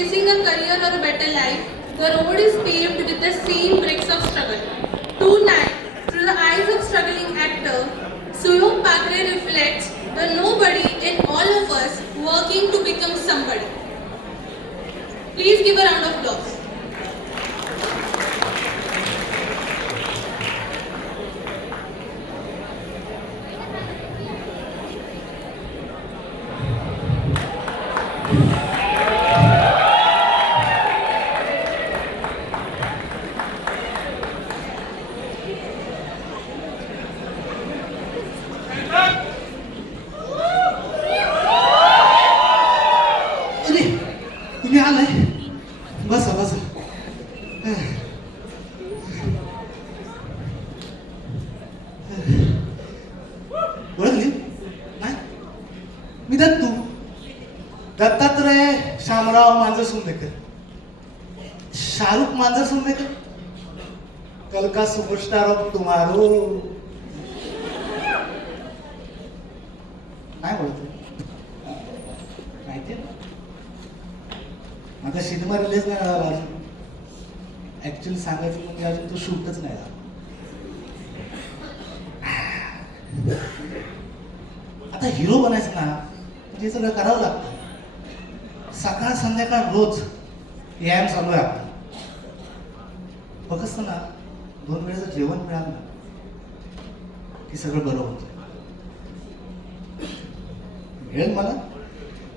chasing a career or a better life, the road is paved with the same bricks of struggle. Tonight, through the eyes of struggling actor, Suyog Pakre reflects the nobody in all of us working to become somebody. Please give a round of applause. सुंदेकर Shahrukh मांजर सुंदेकर कल का superstar of तुम्हारो काय बोलतो माहिती आता cinema release नाही झाला अजून. ऍक्च्युअली सांगायचं म्हणजे अजून तो शूटच नाही झाला. आता हिरो बनायचं ना म्हणजे हे सगळं करावं लागतं. सकाळ संध्याकाळ रोज व्यायाम चालू आहे आपला. फक्त ना दोन वेळेचं जेवण मिळालं ना की सगळं बरं होतं मिळेल मला?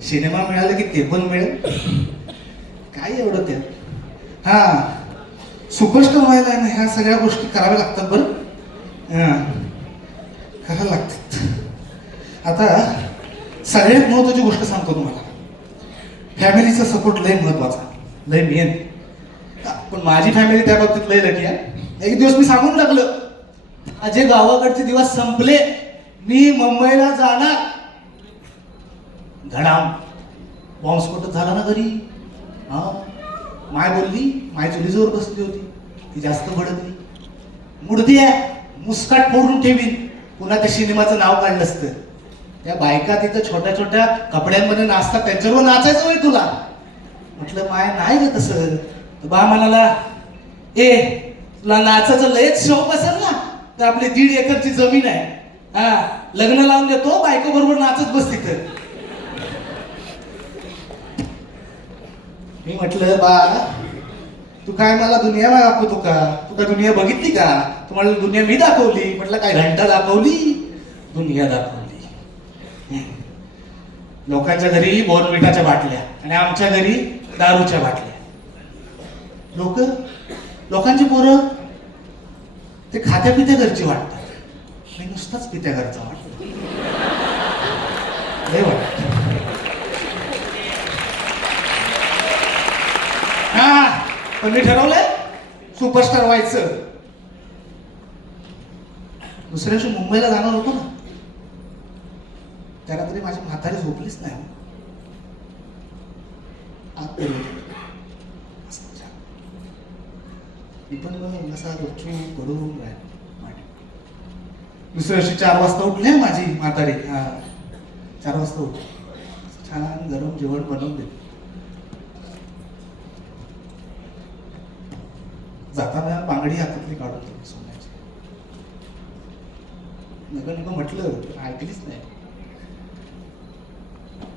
सिनेमा मिळाला की ते पण मिळेल? काय एवढं ते? हा सुकष्ट व्हायला आहे ना ह्या सगळ्या गोष्टी कराव्या लागतात बरं? हां करायला लागतात. आता सगळ्यात महत्वाची गोष्ट सांगतो तुम्हाला. फॅमिलीचा सपोर्ट लय महत्त्वाचा. लय मेन पण माझी फॅमिली त्या बाबतीत लय लकी आहे. एक दिवस मी सांगून टाकलं. माझे गावाकडचे दिवस संपले. मी मुंबईला जाणार. धडाम. बॉम्बस्फोटच झाला ना घरी. हा. माय बोलली माय चुलीजवळ बसली होती. ती जास्त भडकली. मुडदी आहे. मुस्काट फोडून ठेवीन. पुन्हा त्या सिनेमाचं नाव काढलं असतं. त्या बायका तिथं छोट्या छोट्या कपड्यांमध्ये नाचतात त्यांच्यावर नाचायचं होय तुला. म्हटलं माय नाही ग तसं. तर बा म्हणाला ए तुला नाचाचं लयच शौक असेल ना. तर आपली दीड एकरची जमीन आहे. हा लग्न लावून देतो बायको बरोबर नाचत बस तिथं. मी म्हटलं बा तू काय मला दुनिया नाही दाखवतो का? तू काय दुनिया बघितली का? तुम्हाला दुनिया मी दाखवली. म्हटलं काय घंटा दाखवली? दुनिया दाखवली. लोकांच्या घरी बोनमिठाच्या बाटल्या आणि आमच्या घरी दारूच्या बाटल्या. लोक लोकांची पोरं ते खात्या पित्या घरची वाटतात. मी नुसताच पित्या घरचा वाटतो. वाटत हा पण मी ठरवलंय सुपरस्टार व्हायचं. दुसऱ्या दिवशी मुंबईला जाणार होतो ना. त्याला तरी माझी म्हातारी झोपलीच नाही. मी पण मग असा रोजू पडून राहिलो दुसऱ्या दिवशी चार वाजता उठले माझी म्हातारी. हा. चार वाजता उठली. छान गरम जेवण बनवून दे जाताना बांगडी हातातली काढून सोन्याची. नका नका म्हटलं ऐकलीच नाही.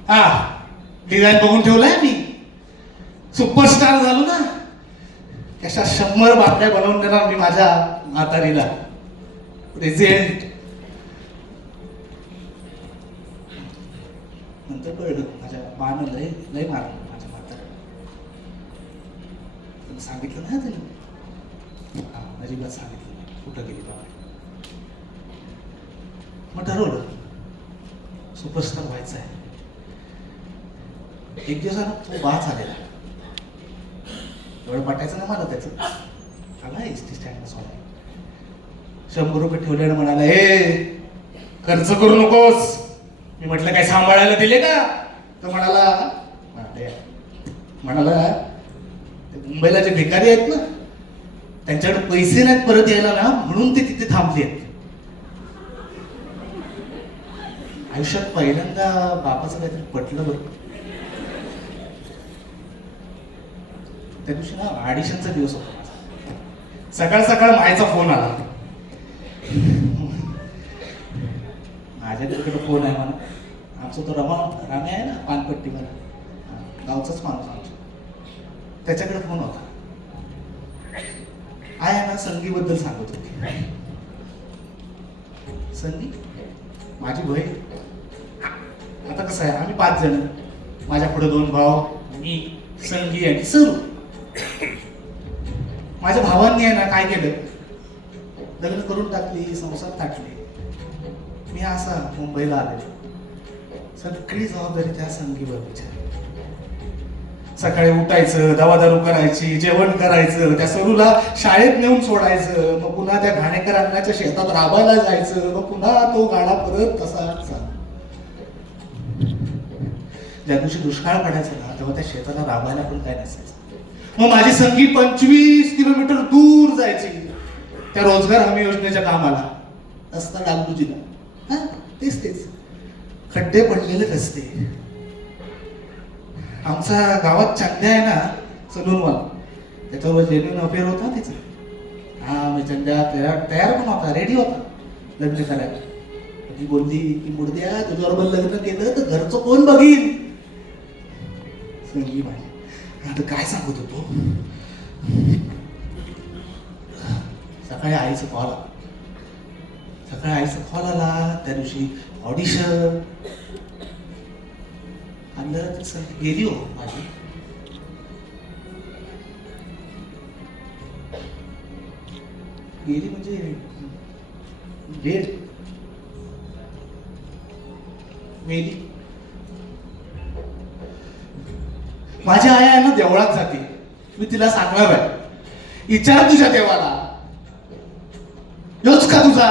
हा डिझाईन बघून ठेवलाय मी. सुपरस्टार झालो ना. कशा शंभर बातम्या बनवून देणार मी माझ्या म्हातारीला. प्रेझेंट नंतर कळलं माझ्या बानं लय लय मारलं माझ्या म्हातारीला. सांगितलं नाही त्याला. हा अजिबात सांगितलं नाही. कुठं गेली बाबा? मग ठरवलं. सुपरस्टार व्हायचं आहे एक दिवसानं तो बाद झालेला. एवढं पटायचं नाही मला त्याचं. चला एस टी स्टँडला सोडाय शंभर रुपये ठेवल्यानं म्हणाला हे खर्च करू नकोस. मी म्हटलं काय सांभाळायला दिले का? तर म्हणाला म्हणाला ते मुंबईला जे भिकारी आहेत ना त्यांच्याकडे पैसे नाहीत परत यायला ना म्हणून ते तिथे थांबले आहेत. आयुष्यात पहिल्यांदा बापाचं काहीतरी पटलं बरं. त्या दिवशी ना ऑडिशनचा दिवस होता सकाळ सकाळ मायचा फोन आला. माझ्या तिकडे फोन आहे मला आमचा तो रमा रामे आहे ना पानपट्टीवाला हा, गावचाच माणूस आमचा. त्याच्याकडे फोन होता. आहे ना संगीबद्दल सांगत होते. संगी माझी बहीण. आता कसं आहे आम्ही पाच जण. माझ्या पुढे दोन भाव मी संगी आणि सरू. माझ्या भावांनी आहे ना काय केलं? लग्न करून टाकली संसार थाटले. मी असा मुंबईला आले सगळी जबाबदारी त्या संगीवर विचार सकाळी उठायचं दवादारू करायची जेवण करायचं त्या सरूला शाळेत नेऊन सोडायचं मग पुन्हा त्या घाणेकर शेतात राबायला जायचं मग पुन्हा तो गाडा परत तसाच ज्या दिवशी दुष्काळ पडायचा ना तेव्हा त्या शेताला राबायला पण काय नसायचं. मग माझी संगी पंचवीस किलोमीटर दूर जायची. त्या रोजगार हमी योजनेच्या कामाला. रस्ता डागडुजीला. हा तेच तेच. खड्डे पडलेले रस्ते. आमचा गावात चंद्या आहे ना सलूनवाला. त्याच्यावर जेन्युन अफेअर होता तिचा. हा मी चंद्या तयार तयार पण होता रेडी होता. लग्न करायला. ती बोलली की मुर्द्या तुझ्याबरोबर लग्न केलं तर घरचं कोण बघील संगी माझी आता काय सांगत होतो? सकाळी आईचं कॉल आला. सकाळी आईचा कॉल आला त्या दिवशी ऑडिशन आलं सर गेली हो माझी. गेली म्हणजे डेट मेली माझी आई आहे ना देवळात जाते. मी तिला सांगणार आहे. विचार तुझ्या देवाला. योच का तुझा?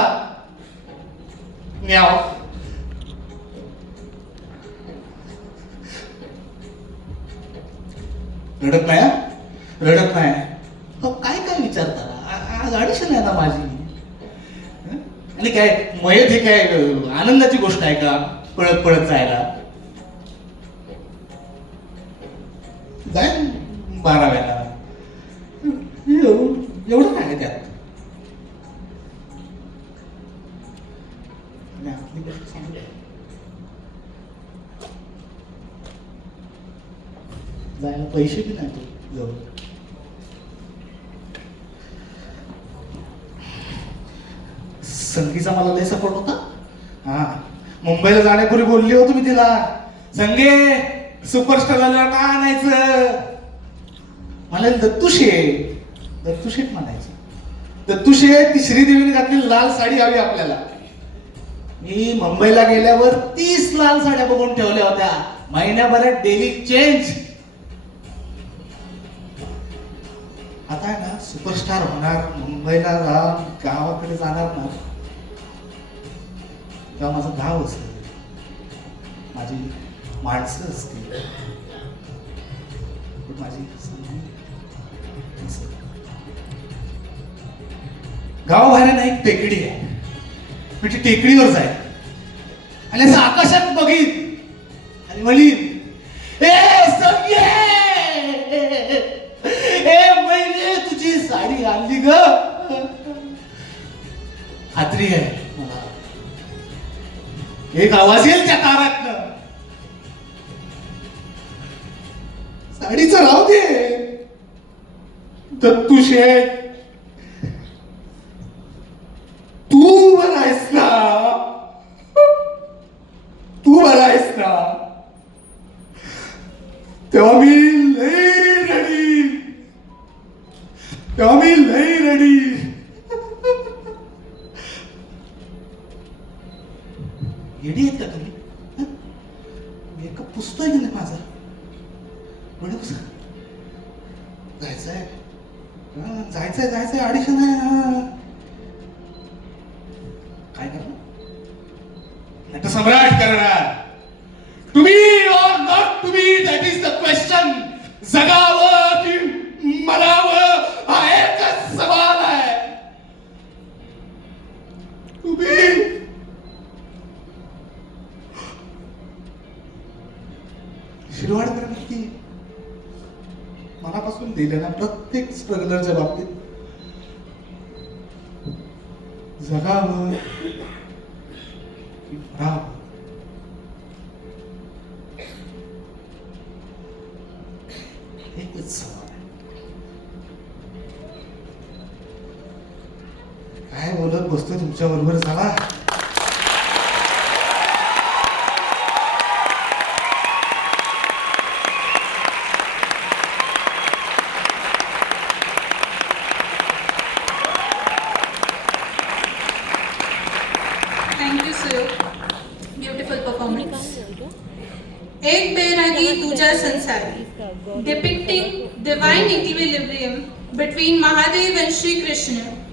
न्याव रडत नाही रडत नाही. हो काय काय विचारता आज अडचण आहे ना माझी. आणि काय मयत हे काय आनंदाची गोष्ट आहे का? पळत पळत जायला? जाय बाराव्याला. एवढं एवढं काय आहे त्यात? जायला पैसे बी नाही तो जवळ संगीचा मला लय सपोर्ट होता. हा. मुंबईला जाण्यापूर्वी बोलली हो मी तिला. संगे! सुपरस्टारला का आणायचं. मला दत्तुषे दत्तुशेट म्हणायचं. दत्तू ती श्रीदेवीने घातली लाल साडी हवी आपल्याला. मी मुंबईला गेल्यावर तीस लाल साड्या बघून ठेवल्या होत्या. महिन्याभरात डेली चेंज आता आहे ना सुपरस्टार होणार मुंबईला राहून गावाकडे जाणार ना. तेव्हा माझं गाव असतं. माझी माणसं असतील. माझी संधी नसते. गावाबाहेर ना एक टेकडी आहे. म्हणजे टेकडीवर जाय. आणि असं आकाशात बघीन. आणि म्हणीन ए संगे! ए मैने तुझी साडी आणली ग. खात्री आहे मला. एक आवाज येईल त्या तारातनं. साडीचं राव दे. दत्तू शेठ तू मला आहेस ना. तू मला आहेस ना. तेव्हा मी लई रडी तेव्हा मी लई रडी येडी आहेत का तुम्ही हं? मेकअप पुसतोय की नाही माझा डोळे सर. जायचंय. जायचंय जायचंय. ऑडिशन आहे. हं. काय करणार? सम्राट करणार तुम्ही और नॉट तुम्ही दॅट इज द क्वेश्चन जगावं की मरावं हा एकच सवाल आहे तुम्ही शिरवाडकर नक्की मनापासून दिले ना प्रत्येक स्ट्रगलरच्या बाबतीत. जगावं की मरावं एकच सवाल काय बोलत बसतो तुमच्या बरोबर? चला. Puja Sansari, depicting divine equilibrium between Mahadev and Sri Krishna